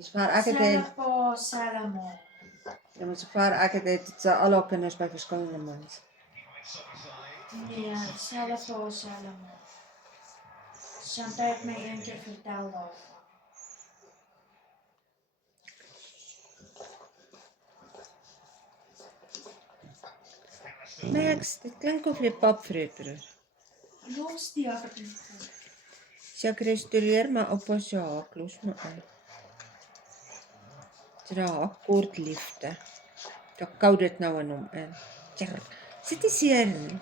Sover ek het het, pa, selle ma. ja, maar sover ek het sy al haar kinders by verskillende mans. Nee, selle pa, selle ma. Chantal het my een keer vertel daarvan. Max, dit klink of jy pap vreet, broer. Los die hartjie. Sy ek restoreer my oupa se haak, los my uit. Sy daar haak kort liefde. Ek kou dit nou in hom in. Tjur, sit die seer nie.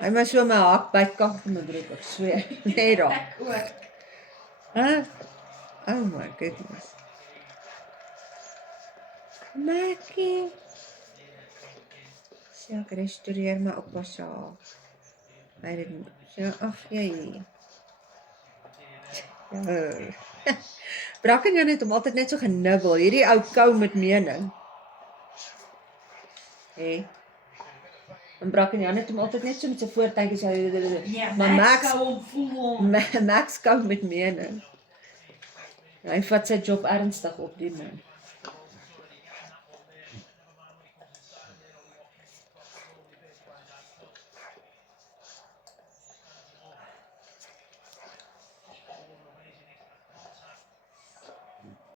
Hy maar so my haak byt kan vir my broek, ek sweer. Nee daar. Ek ook. Huh? Oh my goodness. Mackie. Sy ek restoreer my oupa se haak. Hy het so, ag jy. Ja. Brak en Jan het hom altyd net so genibbel, hierdie ou kou met mening. Hey. En Brak en Jan het hom altyd net so met sy voortuintjies, Nee, maar Max kou hom, voel hom. Max kou met mening. Hy vat sy job ernstig op die man.